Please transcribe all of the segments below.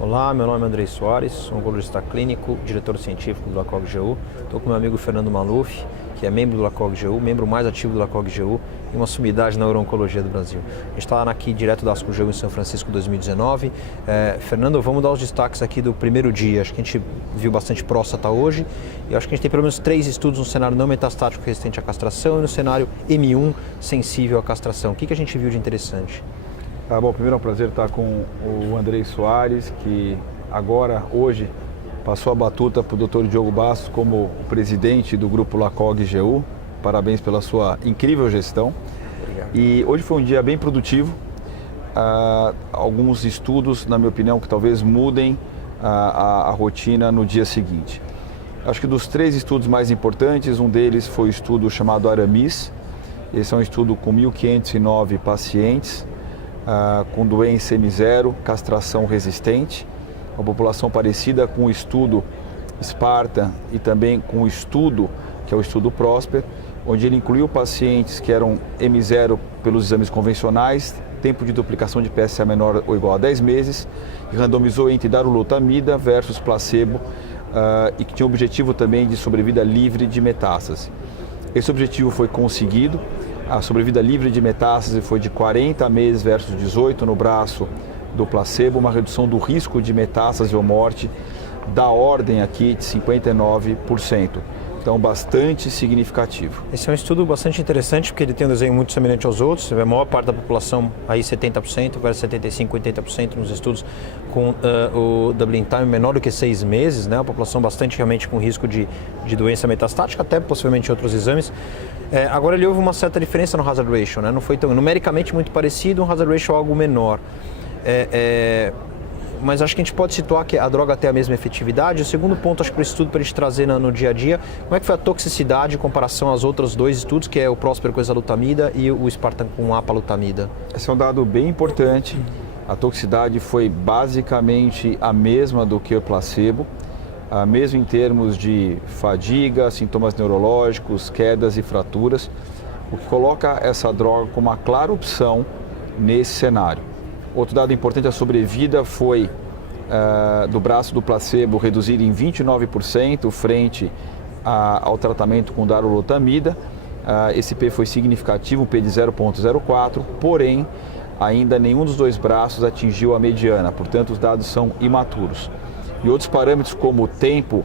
Olá, meu nome é Andrei Soares, sou oncologista clínico, diretor científico do LACOG-GU. Estou com meu amigo Fernando Maluf, que é membro do LACOG-GU, membro mais ativo do LACOG-GU e uma sumidade na urologia do Brasil. A gente está aqui direto da ASCO-GU em São Francisco 2019. Fernando, vamos dar os destaques aqui do primeiro dia. Acho que a gente viu bastante próstata hoje e acho que a gente tem pelo menos 3 estudos no cenário não metastático resistente à castração e no cenário M1 sensível à castração. O que a gente viu de interessante? Bom, primeiro é um prazer estar com o Andrei Soares, que agora, hoje, passou a batuta para o Dr. Diogo Bastos como presidente do grupo LACOG-GU. Parabéns pela sua incrível gestão. Obrigado. E hoje foi um dia bem produtivo. Alguns estudos, na minha opinião, que talvez mudem a rotina no dia seguinte. Acho que dos 3 estudos mais importantes, um deles foi o estudo chamado ARAMIS. Esse é um estudo com 1.509 pacientes, com doença M0, castração resistente, uma população parecida com o estudo Spartan e também com o estudo, que é o estudo Prosper, onde ele incluiu pacientes que eram M0 pelos exames convencionais, tempo de duplicação de PSA menor ou igual a 10 meses, e randomizou entre darolutamida versus placebo, e que tinha o objetivo também de sobrevida livre de metástase. Esse objetivo foi conseguido. A sobrevida livre de metástase foi de 40 meses versus 18 no braço do placebo, uma redução do risco de metástase ou morte da ordem aqui de 59%. Então, bastante significativo. Esse é um estudo bastante interessante porque ele tem um desenho muito semelhante aos outros. A maior parte da população, aí 70%, agora 75%, 80% nos estudos com o doubling time menor do que 6 meses, né? A população bastante realmente com risco de doença metastática, até possivelmente outros exames. Agora houve uma certa diferença no hazard ratio, né? Não foi tão numericamente muito parecido, um hazard ratio algo menor. Mas acho que a gente pode situar que a droga tem a mesma efetividade. O segundo ponto, acho que para esse estudo, para a gente trazer no dia a dia, como é que foi a toxicidade em comparação aos outros 2 estudos, que é o Prosper com exalutamida e o Spartan com apalutamida? Esse é um dado bem importante. A toxicidade foi basicamente a mesma do que o placebo, mesmo em termos de fadiga, sintomas neurológicos, quedas e fraturas, o que coloca essa droga como uma clara opção nesse cenário. Outro dado importante, a sobrevida foi do braço do placebo reduzida em 29% frente ao tratamento com darolutamida. Esse P foi significativo, um P de 0,04, porém, ainda nenhum dos 2 braços atingiu a mediana, portanto, os dados são imaturos. E outros parâmetros como tempo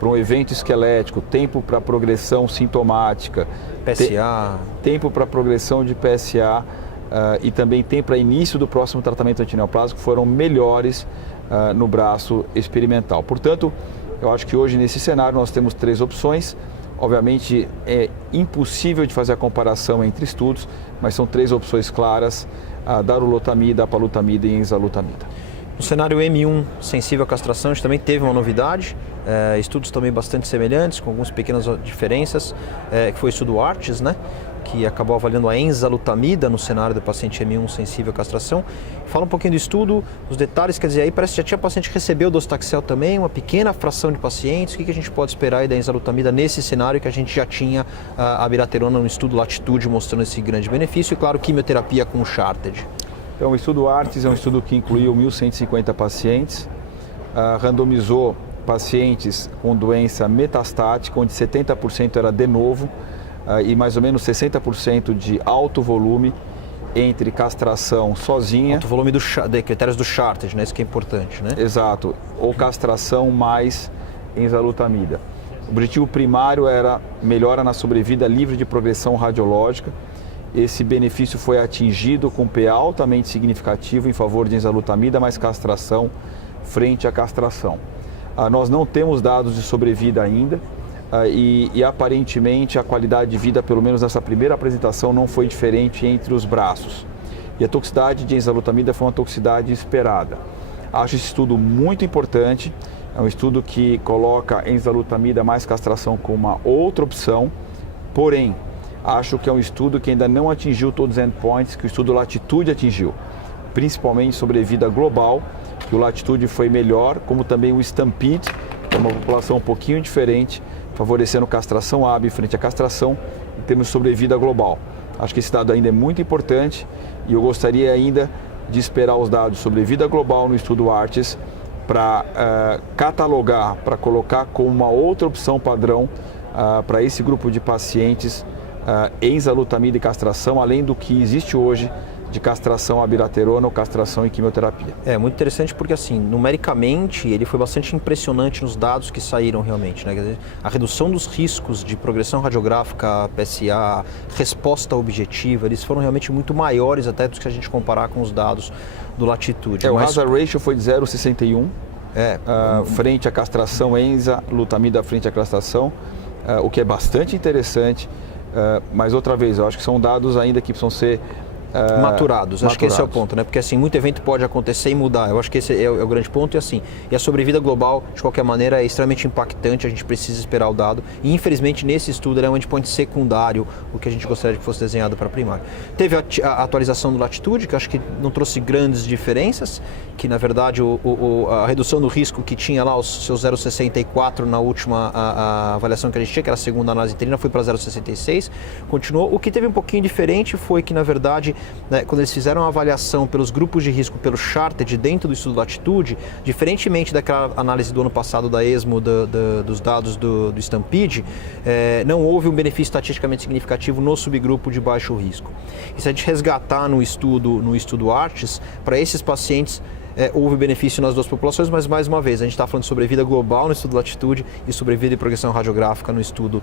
para um evento esquelético, tempo para progressão sintomática, PSA, tempo para progressão de PSA, e também tempo para início do próximo tratamento antineoplásico foram melhores no braço experimental. Portanto, eu acho que hoje nesse cenário nós temos 3 opções. Obviamente é impossível de fazer a comparação entre estudos, mas são 3 opções claras: darolutamida, apalutamida e enzalutamida. No cenário M1 sensível à castração, a gente também teve uma novidade, estudos também bastante semelhantes, com algumas pequenas diferenças, que foi o estudo ARTES, né? Que acabou avaliando a enzalutamida no cenário do paciente M1 sensível à castração. Fala um pouquinho do estudo, os detalhes, quer dizer, aí parece que já tinha paciente que recebeu docetaxel também, uma pequena fração de pacientes. O que a gente pode esperar aí da enzalutamida nesse cenário que a gente já tinha a abiraterona no estudo Latitude mostrando esse grande benefício e, claro, quimioterapia com o Charted? Então, o estudo ARTES é um estudo que incluiu 1.150 pacientes, randomizou pacientes com doença metastática, onde 70% era de novo, e mais ou menos 60% de alto volume entre castração sozinha. Alto volume de critérios do Charted, né? Isso que é importante, né? Exato, ou castração mais enzalutamida. O objetivo primário era melhora na sobrevida livre de progressão radiológica. Esse benefício foi atingido com P altamente significativo em favor de enzalutamida mais castração frente à castração. Nós não temos dados de sobrevida ainda e aparentemente a qualidade de vida, pelo menos nessa primeira apresentação, não foi diferente entre os braços. E a toxicidade de enzalutamida foi uma toxicidade esperada. Acho esse estudo muito importante É um estudo que coloca enzalutamida mais castração como uma outra opção, porém, acho que é um estudo que ainda não atingiu todos os endpoints que o estudo Latitude atingiu, principalmente sobrevida global, que o Latitude foi melhor, como também o Stampede, que é uma população um pouquinho diferente, favorecendo castração AB frente à castração, em termos de sobrevida global. Acho que esse dado ainda é muito importante e eu gostaria ainda de esperar os dados sobre vida global no estudo ARTES para catalogar, para colocar como uma outra opção padrão para esse grupo de pacientes enzalutamida e castração, além do que existe hoje de castração abiraterona ou castração e quimioterapia. É muito interessante porque, assim, numericamente ele foi bastante impressionante nos dados que saíram realmente, né? Quer dizer, a redução dos riscos de progressão radiográfica, PSA, resposta objetiva, eles foram realmente muito maiores até do que a gente comparar com os dados do Latitude. O hazard ratio foi de 0,61 frente à castração enzalutamida frente à castração, o que é bastante interessante, mas outra vez, eu acho que são dados ainda que precisam ser maturados. Acho que esse é o ponto, né? Porque assim, muito evento pode acontecer e mudar. Eu acho que esse é o grande ponto e a sobrevida global, de qualquer maneira, é extremamente impactante, a gente precisa esperar o dado. E infelizmente nesse estudo ele é um endpoint secundário, o que a gente gostaria que fosse desenhado para primário. Teve a atualização do Latitude, que acho que não trouxe grandes diferenças, que na verdade a redução do risco que tinha lá, os seus 0,64 na última a avaliação que a gente tinha, que era a segunda análise interina, foi para 0,66, continuou. O que teve um pouquinho diferente foi que, na verdade, né, quando eles fizeram a avaliação pelos grupos de risco pelo Charted dentro do estudo Latitude, diferentemente daquela análise do ano passado da ESMO dos dados do Stampede, não houve um benefício estatisticamente significativo no subgrupo de baixo risco. E se a gente resgatar no estudo ARTES, para esses pacientes houve benefício nas duas populações, mas mais uma vez, a gente está falando de sobrevida global no estudo Latitude e sobrevida e progressão radiográfica no estudo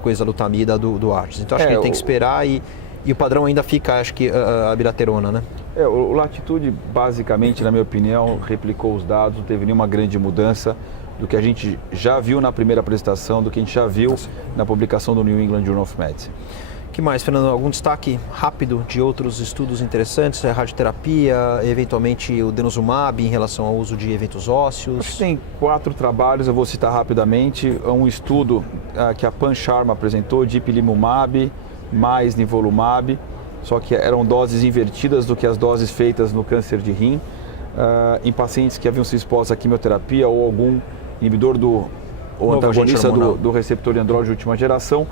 com exalutamida do ARTES. Então acho que a gente tem que esperar e o padrão ainda fica, acho que, a abiraterona, né? O Latitude, basicamente, na minha opinião, replicou os dados, não teve nenhuma grande mudança do que a gente já viu na primeira apresentação, do que a gente já viu na publicação do New England Journal of Medicine. O que mais, Fernando? Algum destaque rápido de outros estudos interessantes? A radioterapia, eventualmente o denosumab em relação ao uso de eventos ósseos? Acho que tem 4 trabalhos, eu vou citar rapidamente. Um estudo que a Pan Sharma apresentou de ipilimumab mais nivolumab, só que eram doses invertidas do que as doses feitas no câncer de rim, em pacientes que haviam sido expostos à quimioterapia ou algum inibidor ou antagonista do receptor de andrógeno de última geração,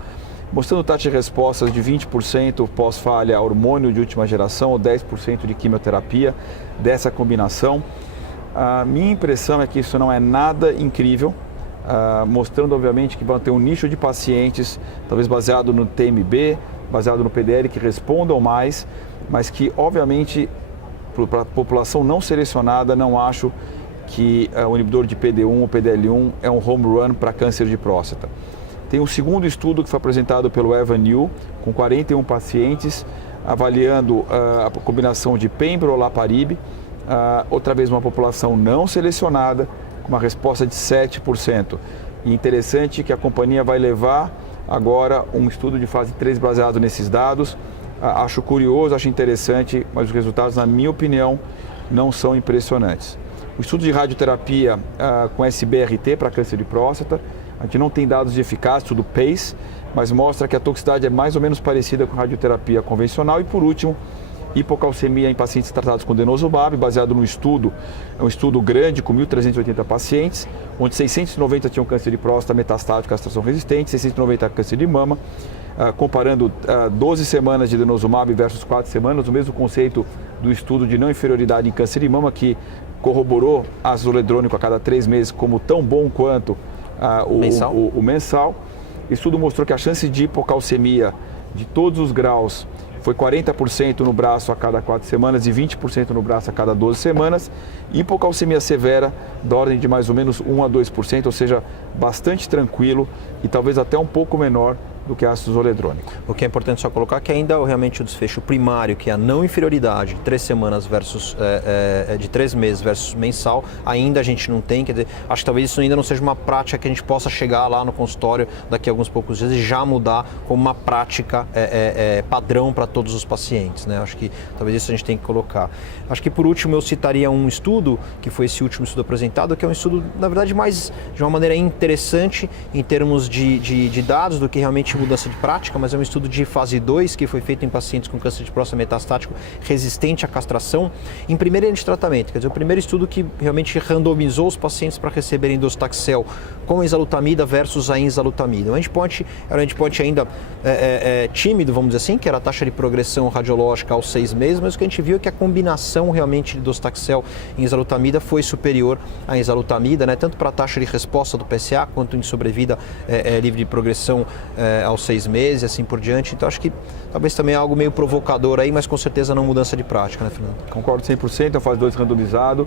mostrando taxa de respostas de 20% pós-falha hormônio de última geração ou 10% de quimioterapia dessa combinação. A minha impressão é que isso não é nada incrível, mostrando obviamente que vai ter um nicho de pacientes, talvez baseado no TMB, baseado no PDL, que respondam mais, mas que obviamente para a população não selecionada, não acho que o inibidor de PD1 ou PDL1 é um home run para câncer de próstata. Tem um segundo estudo que foi apresentado pelo Evan New, com 41 pacientes, avaliando a combinação de pembrolizumab, outra vez uma população não selecionada, com uma resposta de 7%. E interessante que a companhia vai levar agora um estudo de fase 3 baseado nesses dados. Acho curioso, acho interessante, mas os resultados, na minha opinião, não são impressionantes. O estudo de radioterapia com SBRT para câncer de próstata, a gente não tem dados de eficácia, estudo PACE, mas mostra que a toxicidade é mais ou menos parecida com a radioterapia convencional. E por último, hipocalcemia em pacientes tratados com denosumab, baseado no estudo, é um estudo grande com 1.380 pacientes, onde 690 tinham câncer de próstata metastático, castração resistente, 690 câncer de mama, comparando 12 semanas de denosumab versus 4 semanas, o mesmo conceito do estudo de não inferioridade em câncer de mama, que corroborou azoledrônico a cada 3 meses como tão bom quanto o mensal. O estudo mostrou que a chance de hipocalcemia de todos os graus foi 40% no braço a cada 4 semanas e 20% no braço a cada 12 semanas. Hipocalcemia severa da ordem de mais ou menos 1 a 2%, ou seja, bastante tranquilo e talvez até um pouco menor do que ácido zoledrônico. O que é importante só colocar que ainda realmente o desfecho primário, que é a não inferioridade, 3 semanas versus de 3 meses versus mensal, ainda a gente não tem. Quer dizer, acho que talvez isso ainda não seja uma prática que a gente possa chegar lá no consultório daqui a alguns poucos dias e já mudar como uma prática padrão para todos os pacientes, né? Acho que talvez isso a gente tem que colocar. Acho que por último eu citaria um estudo, que foi esse último estudo apresentado, que é um estudo, na verdade, mais de uma maneira interessante em termos de dados do que realmente mudança de prática, mas é um estudo de fase 2 que foi feito em pacientes com câncer de próstata metastático resistente à castração em primeira linha de tratamento. Quer dizer, o primeiro estudo que realmente randomizou os pacientes para receberem docetaxel com enzalutamida versus a enzalutamida. O endpoint era um endpoint ainda tímido, vamos dizer assim, que era a taxa de progressão radiológica aos 6 meses, mas o que a gente viu é que a combinação realmente de docetaxel e enzalutamida foi superior à enzalutamida, né, tanto para a taxa de resposta do PSA quanto em sobrevida livre de progressão aos 6 meses e assim por diante. Então acho que talvez também é algo meio provocador aí, mas com certeza não mudança de prática, né, Fernando? Concordo 100%, é a fase 2 randomizado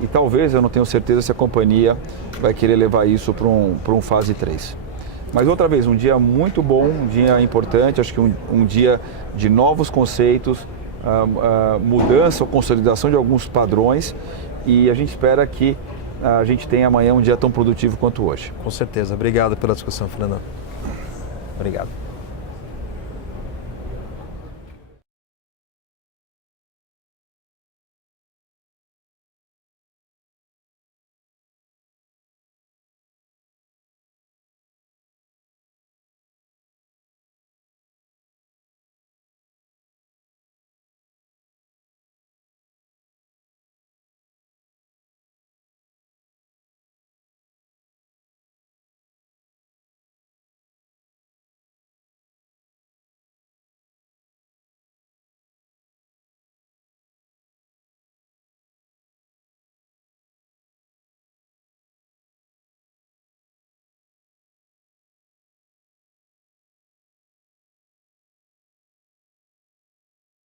e talvez, eu não tenho certeza se a companhia vai querer levar isso para um fase 3. Mas outra vez, um dia muito bom, um dia importante, acho que um dia de novos conceitos, mudança ou consolidação de alguns padrões e a gente espera que a gente tenha amanhã um dia tão produtivo quanto hoje. Com certeza. Obrigado pela discussão, Fernando. Obrigado.